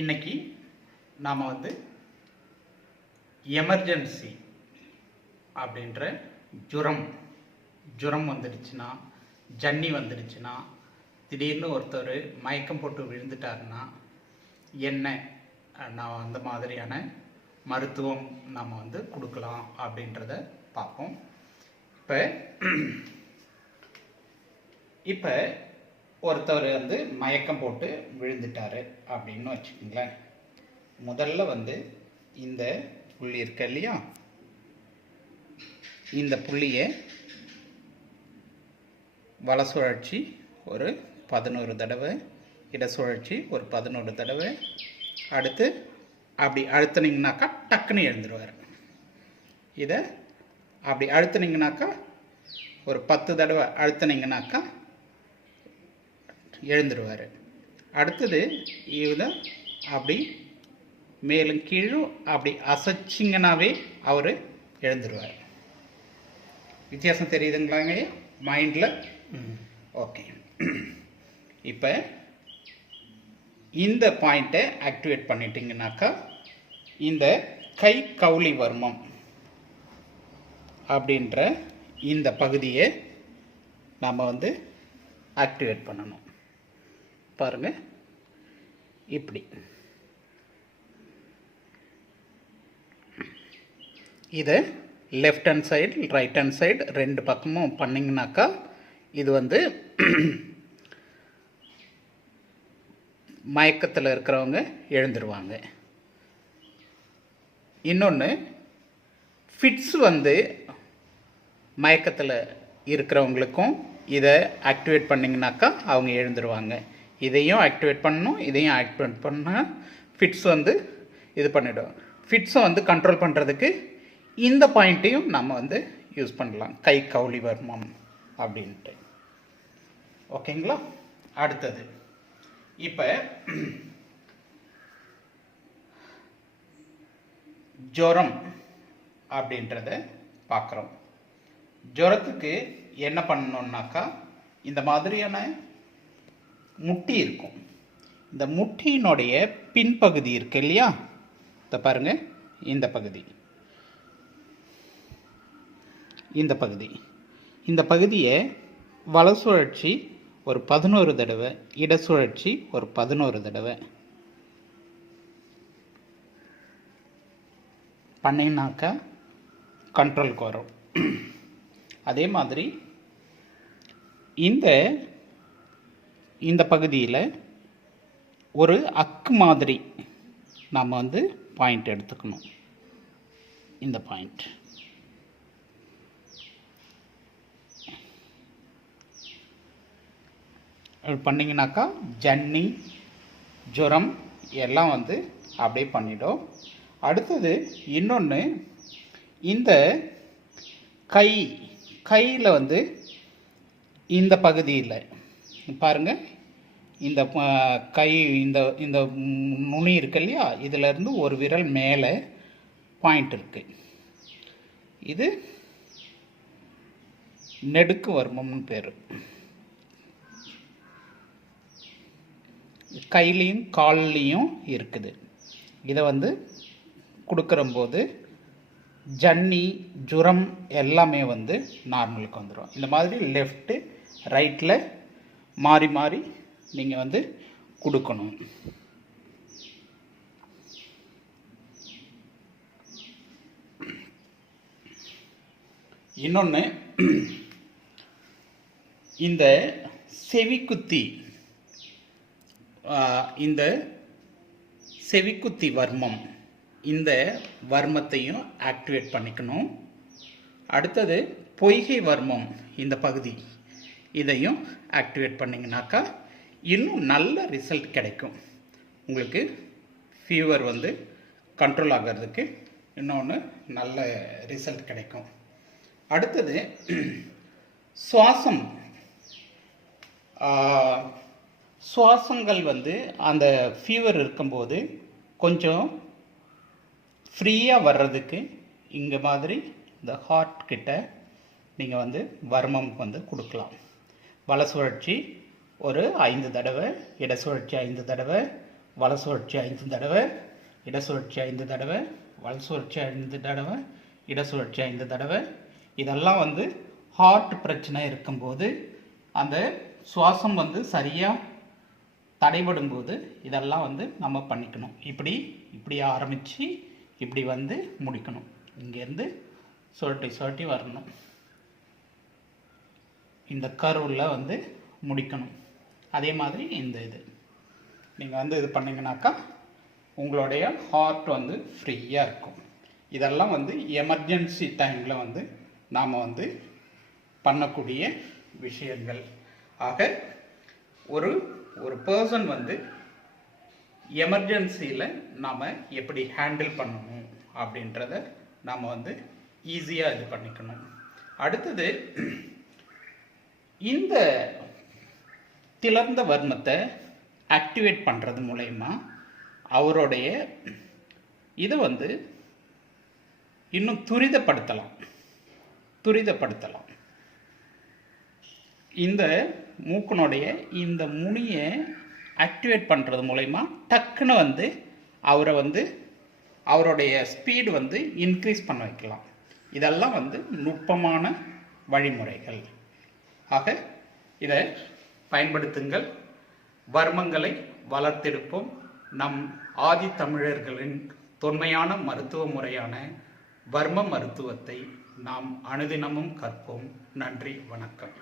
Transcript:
இன்னைக்கு நாம் எமர்ஜென்சி அப்படின்ற ஜுரம் வந்துடுச்சுன்னா, ஜன்னி வந்துடுச்சுன்னா, திடீர்னு ஒருத்தர் மயக்கம் போட்டு விழுந்துட்டாருன்னா என்ன நான் அந்த மாதிரியான மருத்துவம் நம்ம கொடுக்கலாம் அப்படின்றத பார்ப்போம். இப்போ ஒருத்தர் மயக்கம் போட்டு விழுந்துட்டாரு அப்படின்னு வச்சுக்கோங்களேன். முதல்ல இந்த புள்ளி இருக்கு இல்லையா, இந்த புள்ளியை வல சுழற்சி ஒரு 11 தடவை, இட சுழற்சி ஒரு 11 தடவை, அடுத்து அப்படி அழுத்தினீங்கனாக்கா டக்குன்னு எழுந்துருவார். இதை அப்படி அழுத்தினீங்கனாக்கா ஒரு 10 தடவை அழுத்தினீங்கனாக்கா எழுந்துருவார். அடுத்தது இதை அப்படி மேலும் கீழும் அப்படி அசைச்சிங்கனாவே அவர் எழுந்துருவார். வித்தியாசம் தெரியுதுங்களாங்க மைண்டில்? ஓகே. இப்போ இந்த பாயிண்ட்டை ஆக்டிவேட் பண்ணிட்டீங்கன்னாக்கா இந்த கை கவுளி வர்மம் அப்படின்ற இந்த பகுதியை நாம் ஆக்டிவேட் பண்ணணும். பாருங்கள், இப்படி இதை left hand side right hand side ரெண்டு பக்கமும் பண்ணிங்கனாக்கா இது மயக்கத்தில் இருக்கிறவங்க எழுந்துருவாங்க. இன்னொன்று, ஃபிட்ஸ் மயக்கத்தில் இருக்கிறவங்களுக்கும் இதை ஆக்டிவேட் பண்ணிங்கனாக்கா அவங்க எழுந்துருவாங்க. இதையும் ஆக்டிவேட் பண்ணணும், இதையும் ஆக்டிவேட் பண்ணால் ஃபிட்ஸ் இது பண்ணிவிடும். ஃபிட்ஸை கண்ட்ரோல் பண்ணுறதுக்கு இந்த பாயிண்ட்டையும் நம்ம யூஸ் பண்ணலாம், கை கவுளி வர்மம் அப்படின்ட்டு. ஓகேங்களா? அடுத்தது இப்போ ஜுரம் அப்படின்றத பார்க்குறோம். ஜுரத்துக்கு என்ன பண்ணணுன்னாக்கா இந்த மாதிரியான முட்டி இருக்கும். இந்த முட்டியினுடைய பின்பகுதி இருக்கு இல்லையா, இதை பாருங்கள், இந்த பகுதியை வல சுழற்சி ஒரு 11 தடவை, இட சுழற்சி ஒரு 11 தடவை பண்ணினாக்கா கண்ட்ரோலுக்கு வரும். அதே மாதிரி இந்த பகுதியில் ஒரு அக்கு மாதிரி நாம் பாயிண்ட் எடுத்துக்கணும். இந்த பாயிண்ட் பண்ணிங்கனாக்கா ஜன்னி ஜுரம் எல்லாம் அப்படியே பண்ணிடும். அடுத்தது இன்னொன்று, இந்த கையில் இந்த பகுதியில் பாருங்கள், இந்த கை இந்த நுனி இருக்கு இல்லையா, இதிலேருந்து ஒரு விரல் மேலே பாயிண்ட் இருக்குது. இது நெடுக்கு வர்மம்னு பேர். கையிலையும் கால்லையும் இருக்குது. இதை கொடுக்குறம்போது ஜன்னி ஜுரம் எல்லாமே நார்மலுக்கு வந்துடும். இந்த மாதிரி லெஃப்ட்டு ரைட்டில் மாறி மாறி நீங்கள் கொடுக்கணும். இன்னொன்று, இந்த செவிக்குத்தி வர்மம், இந்த வர்மத்தையும் ஆக்டிவேட் பண்ணிக்கணும். அடுத்தது பொய்கை வர்மம், இந்த பகுதி, இதையும் ஆக்டிவேட் பண்ணிங்கனாக்கா இன்னும் நல்ல ரிசல்ட் கிடைக்கும். உங்களுக்கு ஃபீவர் கண்ட்ரோல் ஆகிறதுக்கு இன்னொன்று நல்ல ரிசல்ட் கிடைக்கும். அடுத்தது சுவாசங்கள் அந்த ஃபீவர் இருக்கும்போது கொஞ்சம் ஃப்ரீயாக வர்றதுக்கு இங்கே மாதிரி இந்த ஹார்ட் கிட்ட நீங்கள் வர்மம் கொடுக்கலாம். வல சுழற்சி ஒரு 5 தடவை, இட சுழற்சி 5 தடவை, வல சுழற்சி 5 தடவை, இட சுழற்சி 5 தடவை, வல சுழற்சி 5 தடவை, இட சுழற்சி 5 தடவை. இதெல்லாம் வந்து ஹார்ட் பிரச்சனை இருக்கும்போது அந்த சுவாசம் வந்து சரியாக தடைபடும் போது இதெல்லாம் வந்து நம்ம பண்ணிக்கணும். இப்படி ஆரம்பித்து இப்படி வந்து முடிக்கணும். இங்கேருந்து சுழட்டி சுழட்டி வரணும். இந்த கர்வில் வந்து முடிக்கணும். அதே மாதிரி இந்த நீங்கள் வந்து இது பண்ணிங்கனாக்கா உங்களுடைய ஹார்ட் வந்து ஃப்ரீயாக இருக்கும். இதெல்லாம் வந்து எமர்ஜென்சி டைமில் வந்து நாம் வந்து பண்ணக்கூடிய விஷயங்கள். ஆக ஒரு பர்சன் வந்து எமர்ஜென்சியில் நாம் எப்படி ஹேண்டில் பண்ணணும் அப்படின்றத நாம் வந்து ஈஸியாக இது பண்ணிக்கணும். அடுத்தது, இந்த திளர்ந்த வர்மத்தை ஆக்டிவேட் பண்ணுறது மூலயமா அவருடைய இதை வந்து இன்னும் துரிதப்படுத்தலாம். இந்த மூக்கனுடைய இந்த முனியை ஆக்டிவேட் பண்ணுறது மூலயமா டக்குன்னு வந்து அவரை வந்து அவருடைய ஸ்பீடு வந்து இன்க்ரீஸ் பண்ண வைக்கலாம். இதெல்லாம் வந்து நுட்பமான வழிமுறைகள். ஆக இதை பயன்படுத்துங்கள். வர்மங்களை வளர்த்தெடுப்போம். நம் ஆதி தமிழர்களின் தொன்மையான மருத்துவ முறையான வர்ம மருத்துவத்தை நாம் அனுதினமும் கற்போம். நன்றி, வணக்கம்.